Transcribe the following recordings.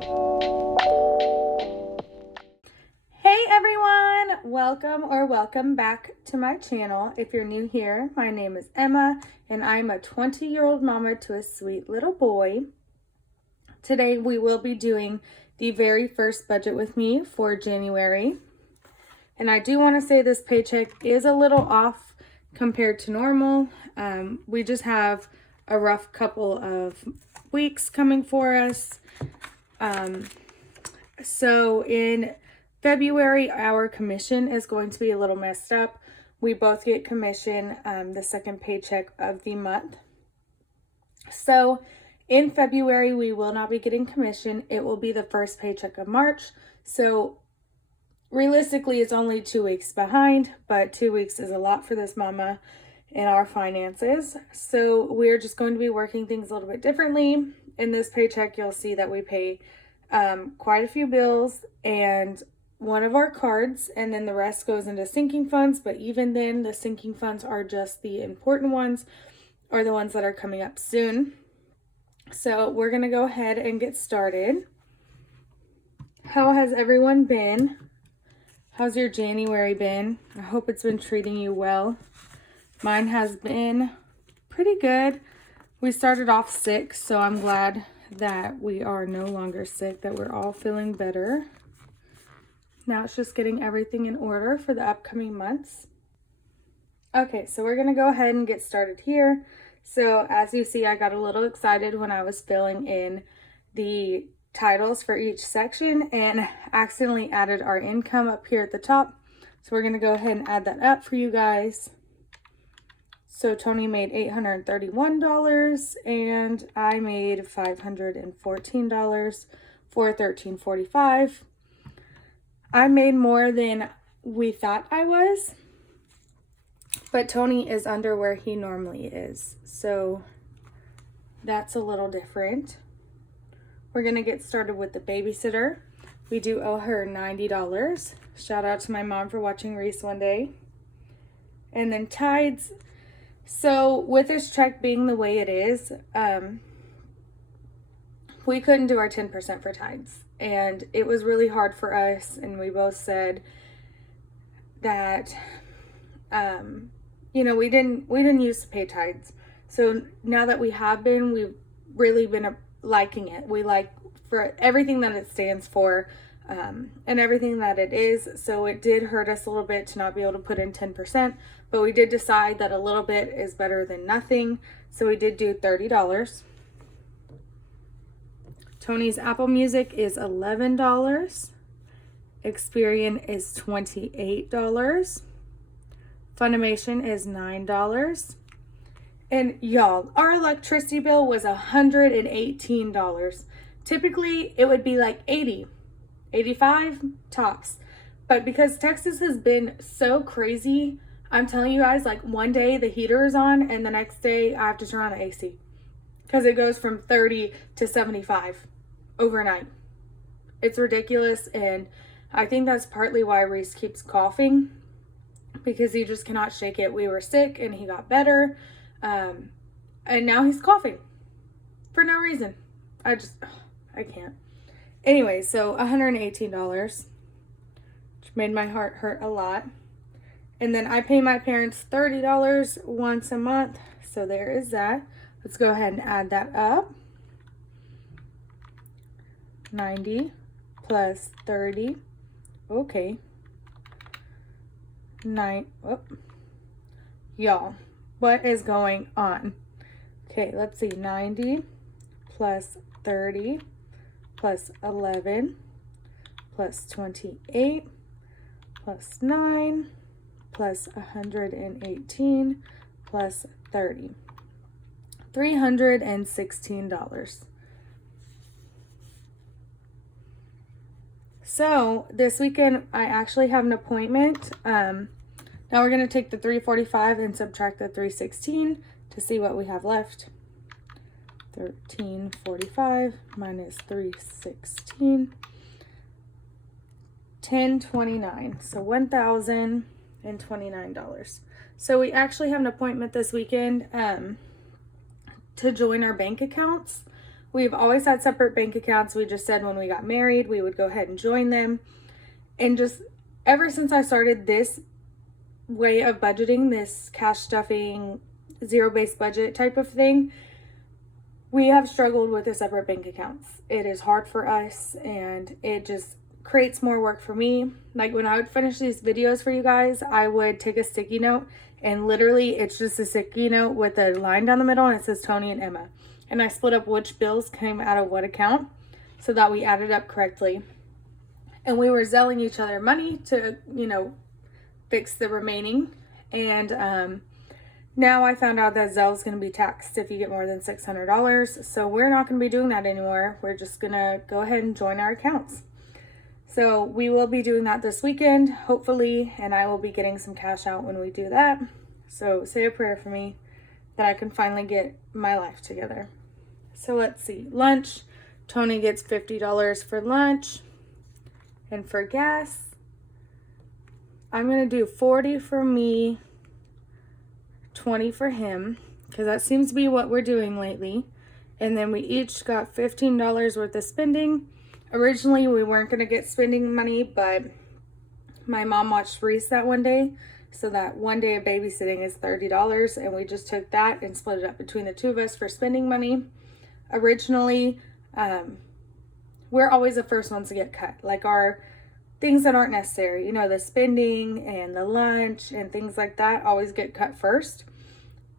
Hey everyone, welcome back to my channel. If you're new here, my name is Emma and I'm a 20-year-old mama to a sweet little boy. Today we will be doing the very first budget with me for January. And I do want to say this paycheck is a little off compared to normal. We just have a rough couple of weeks coming for us. So in February, our commission is going to be a little messed up. We both get commission the second paycheck of the month. So in February, we will not be getting commission. It will be the first paycheck of March. So realistically, it's only 2 weeks behind, but 2 weeks is a lot for this mama in our finances. So we're just going to be working things a little bit differently. In this paycheck, you'll see that we pay quite a few bills and one of our cards, and then the rest goes into sinking funds. But even then, the sinking funds are just the important ones, or the ones that are coming up soon. So we're going to go ahead and get started. How has everyone been? How's your January been? I hope it's been treating you well. Mine has been pretty good. We started off sick, so I'm glad that we are no longer sick, that we're all feeling better. Now it's just getting everything in order for the upcoming months. Okay, so we're going to go ahead and get started here. So as you see, I got a little excited when I was filling in the titles for each section and accidentally added our income up here at the top. So we're going to go ahead and add that up for you guys. So Tony made $831 and I made $514 for $13.45. I made more than we thought I was, but Tony is under where he normally is. So that's a little different. We're going to get started with the babysitter. We do owe her $90. Shout out to my mom for watching Reese one day. And then tithes. So with this check being the way it is, we couldn't do our 10% for tithes. And it was really hard for us. And we both said that, we didn't used to pay tithes. So now that we have been, we've really been liking it. We like for everything that it stands for and everything that it is. So it did hurt us a little bit to not be able to put in 10%, but we did decide that a little bit is better than nothing. So we did do $30. Tony's Apple Music is $11. Experian is $28. Funimation is $9. And y'all, our electricity bill was $118. Typically, it would be like $80, $85 tops. But because Texas has been so crazy, I'm telling you guys, like one day the heater is on and the next day I have to turn on the AC. Because it goes from 30 to 75 overnight. It's ridiculous, and I think that's partly why Reese keeps coughing, because he just cannot shake it. We were sick and he got better. And now he's coughing for no reason. I can't. Anyway, so $118, which made my heart hurt a lot. And then I pay my parents $30 once a month. So there is that. Let's go ahead and add that up. 90 plus 30. Okay. Y'all, what is going on? Okay, let's see. 90 plus 30 plus 11 plus 28 plus 9 plus 118 plus 30. $316. So this weekend I actually have an appointment. Now we're going to take the $345 and subtract the $316 to see what we have left. $13.45 minus $316. $10.29. So $1,029. So we actually have an appointment this weekend to join our bank accounts. We've always had separate bank accounts. We just said when we got married, we would go ahead and join them. And just ever since I started this way of budgeting, this cash stuffing, zero-based budget type of thing, we have struggled with the separate bank accounts. It is hard for us, and it just creates more work for me. Like when I would finish these videos for you guys, I would take a sticky note, and literally it's just a sticky note with a line down the middle, and it says Tony and Emma. And I split up which bills came out of what account so that we added up correctly. And we were zelling each other money to, fix the remaining. And now I found out that Zelle is going to be taxed if you get more than $600. So we're not going to be doing that anymore. We're just going to go ahead and join our accounts. So we will be doing that this weekend, hopefully, and I will be getting some cash out when we do that. So say a prayer for me that I can finally get my life together. So let's see. Lunch. Tony gets $50 for lunch. And for gas, I'm going to do 40 for me, 20 for him, because that seems to be what we're doing lately. And then we each got $15 worth of spending. Originally, we weren't going to get spending money, but my mom watched Reese that one day. So that one day of babysitting is $30, and we just took that and split it up between the two of us for spending money. Originally, we're always the first ones to get cut. Like our things that aren't necessary, the spending and the lunch and things like that always get cut first.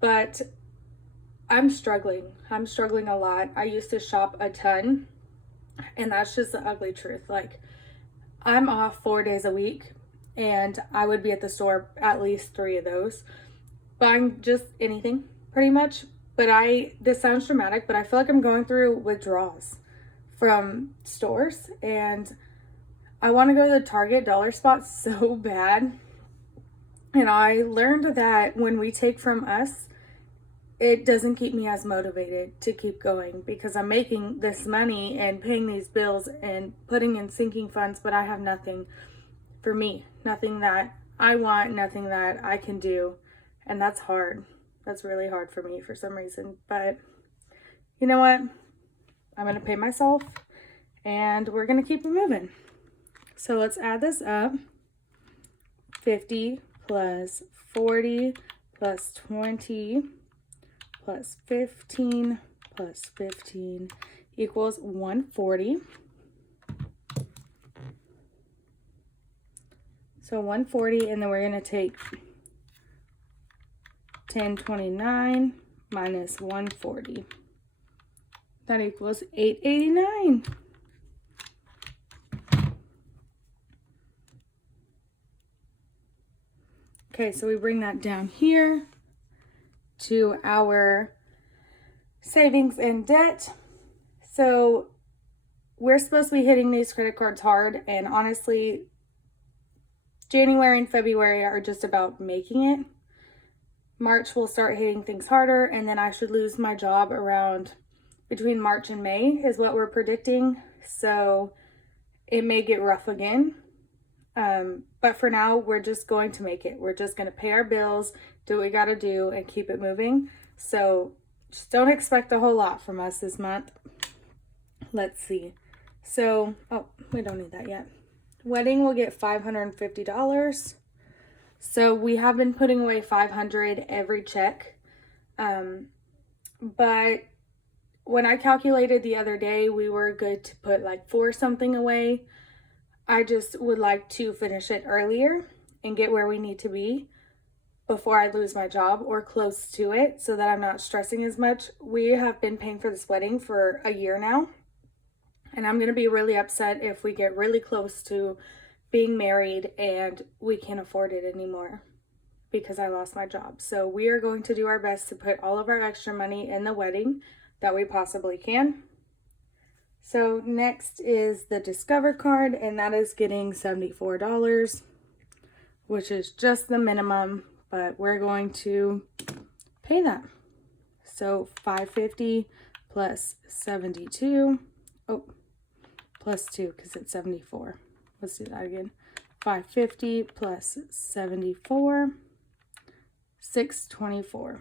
But I'm struggling. I'm struggling a lot. I used to shop a ton, and that's just the ugly truth. Like, I'm off 4 days a week, and I would be at the store at least 3 of those, buying just anything pretty much. But this sounds dramatic, but I feel like I'm going through withdrawals from stores, and I want to go to the Target dollar spot so bad. And I learned that when we take from us, it doesn't keep me as motivated to keep going, because I'm making this money and paying these bills and putting in sinking funds, but I have nothing for me, nothing that I want, nothing that I can do. And that's hard. That's really hard for me for some reason. But you know what? I'm going to pay myself, and we're going to keep it moving. So let's add this up. 50 plus 40 plus 20 plus 15 plus 15 equals 140. So 140, and then we're going to take 1029 minus 140. That equals 889. Okay, so we bring that down here to our savings and debt. So we're supposed to be hitting these credit cards hard, and honestly, January and February are just about making it. March will start hitting things harder, and then I should lose my job around between March and May is what we're predicting. So it may get rough again. But for now, we're just going to make it. We're just going to pay our bills, do what we got to do, and keep it moving. So just don't expect a whole lot from us this month. Let's see. So, we don't need that yet. Wedding will get $550. So we have been putting away $500 every check. But when I calculated the other day, we were good to put like $4 something away. I just would like to finish it earlier and get where we need to be before I lose my job or close to it, so that I'm not stressing as much. We have been paying for this wedding for a year now, and I'm going to be really upset if we get really close to being married and we can't afford it anymore because I lost my job. So we are going to do our best to put all of our extra money in the wedding that we possibly can. So next is the Discover card, and that is getting $74, which is just the minimum, but we're going to pay that. So $550 plus 72, plus 2 because it's 74. Let's do that again. $550 plus 74, $624.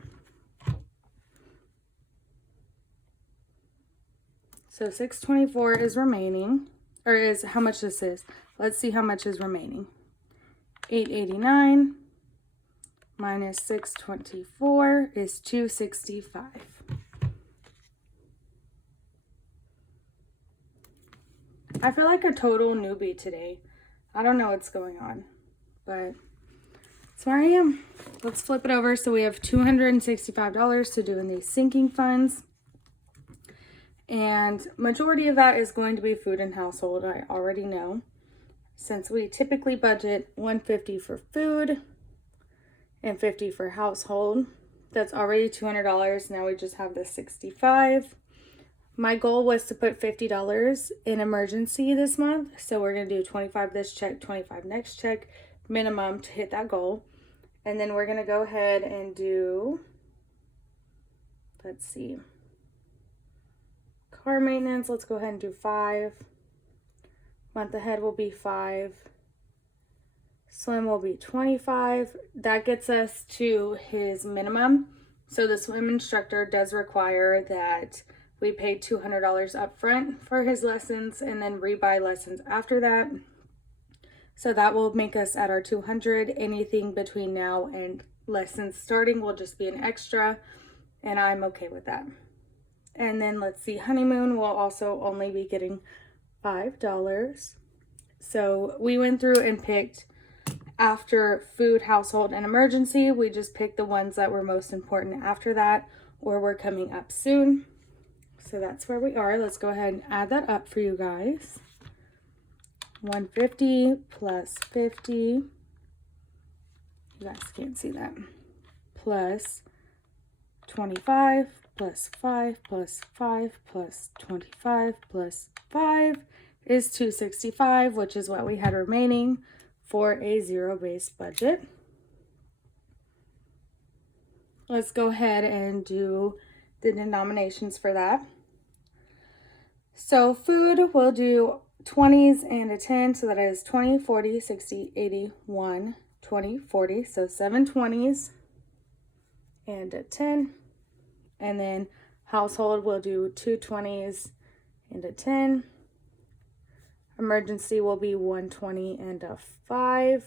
So 624 is remaining, or is how much this is. Let's see how much is remaining. 889 minus 624 is 265. I feel like a total newbie today. I don't know what's going on, but that's where I am. Let's flip it over. So we have $265 to do in these sinking funds. And majority of that is going to be food and household, I already know. Since we typically budget $150 for food and $50 for household, that's already $200. Now we just have the $65. My goal was to put $50 in emergency this month. So we're going to do $25 this check, $25 next check, minimum to hit that goal. And then we're going to go ahead and do, let's see, car maintenance. Let's go ahead and do $5. Month ahead will be $5. Swim will be $25. That gets us to his minimum. So the swim instructor does require that we pay $200 up front for his lessons and then rebuy lessons after that. So that will make us at our $200. Anything between now and lessons starting will just be an extra, and I'm okay with that. And then let's see, honeymoon will also only be getting $5. So we went through and picked after food, household, and emergency. We just picked the ones that were most important after that or were coming up soon. So that's where we are. Let's go ahead and add that up for you guys. 150 plus 50. You guys can't see that. Plus 25 plus 5 plus 5 plus 25 plus 5 is 265, which is what we had remaining for a zero-based budget. Let's go ahead and do the denominations for that. So food, we'll do 20s and a 10, so that is 20, 40, 60, 80, 1, 20, 40, so 7 20s and a 10. And then household, we'll do 2 20s and a 10. Emergency will be 120 and a 5.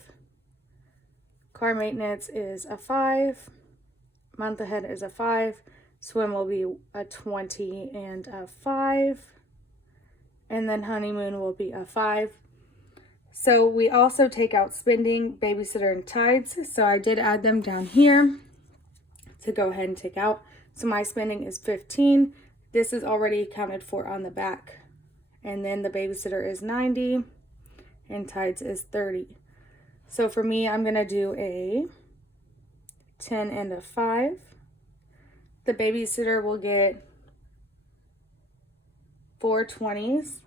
Car maintenance is a 5. Month ahead is a 5. Swim will be a 20 and a 5. And then honeymoon will be a 5. So we also take out spending, babysitter, and tides. So I did add them down here to go ahead and take out. So my spending is 15. This is already accounted for on the back. And then the babysitter is 90 and tides is 30. So for me, I'm going to do a 10 and a 5. The babysitter will get 4 20s.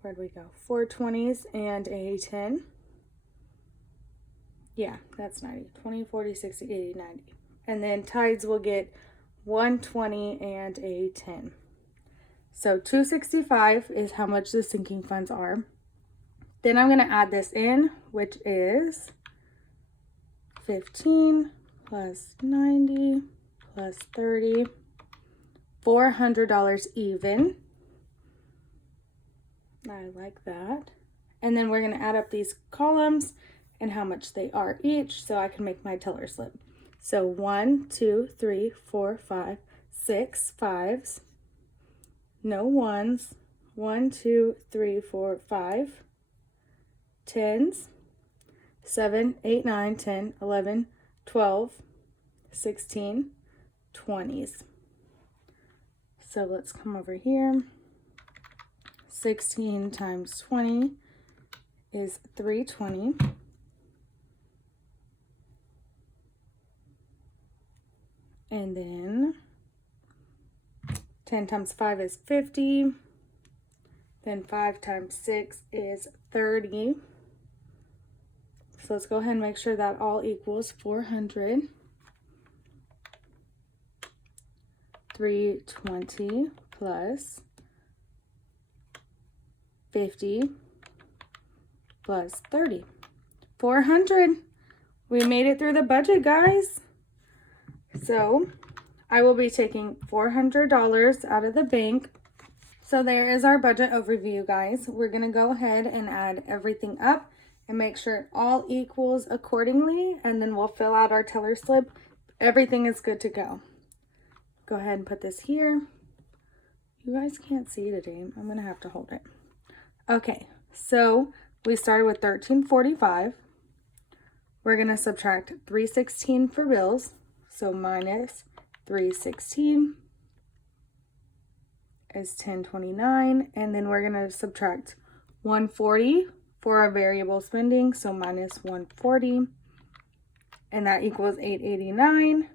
Where'd we go? 4 20s and a 10. Yeah, that's 90. 20, 40, 60, 80, 90. And then tides will get 120 and a 10. So 265 is how much the sinking funds are. Then I'm going to add this in, which is 15 plus 90 plus 30, $400 even. I like that. And then we're going to add up these columns and how much they are each so I can make my teller slip. So 1, 2, 3, 4, 5, 6 5s. No 1s. 1, 2, 3, 4, 5. 10s. 7, 8, 9, 10, 11, 12, 16, 20s. So let's come over here. 16 times 20 is 320. And then 10 times 5 is 50. Then 5 times 6 is 30. So let's go ahead and make sure that all equals 400. 320 plus 50 plus 30. 400. We made it through the budget, guys. So I will be taking $400 out of the bank. So there is our budget overview, guys. We're going to go ahead and add everything up and make sure it all equals accordingly, and then we'll fill out our teller slip. Everything is good to go. Go ahead and put this here. You guys can't see today. I'm going to have to hold it. Okay, so we started with $13.45. We're going to subtract $3.16 for bills. So minus $3.16 is $10.29. And then we're going to subtract $140 for our variable spending. So minus $140. And that equals $8.89.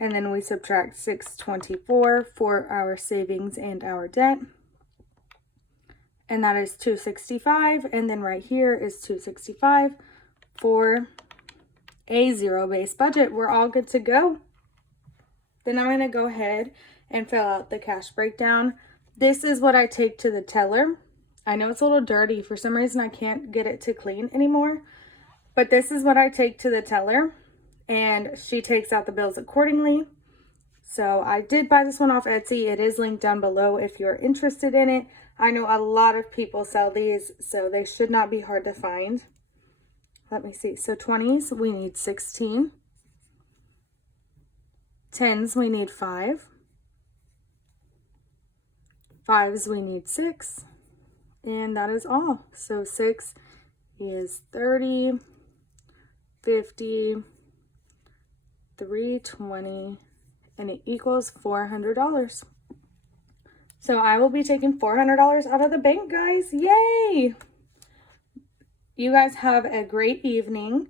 And then we subtract $6.24 for our savings and our debt. And that is $265. And then right here is $265 for a zero-based budget. We're all good to go. Then I'm going to go ahead and fill out the cash breakdown. This is what I take to the teller. I know it's a little dirty. For some reason, I can't get it to clean anymore. But this is what I take to the teller. And she takes out the bills accordingly. So I did buy this one off Etsy. It is linked down below if you're interested in it. I know a lot of people sell these, so they should not be hard to find. Let me see. So 20s, we need 16. 10s, we need 5. 5s, we need 6. And that is all. So 6 is 30, 50, 320, and it equals $400. So I will be taking $400 out of the bank, guys. Yay! You guys have a great evening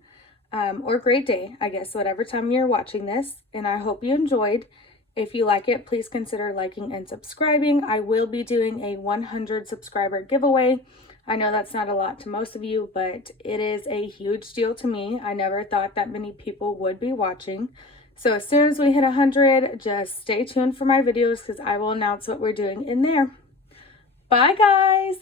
or great day, I guess, whatever time you're watching this. And I hope you enjoyed. If you like it, please consider liking and subscribing. I will be doing a 100 subscriber giveaway. I know that's not a lot to most of you, but it is a huge deal to me. I never thought that many people would be watching. So as soon as we hit 100, just stay tuned for my videos because I will announce what we're doing in there. Bye, guys.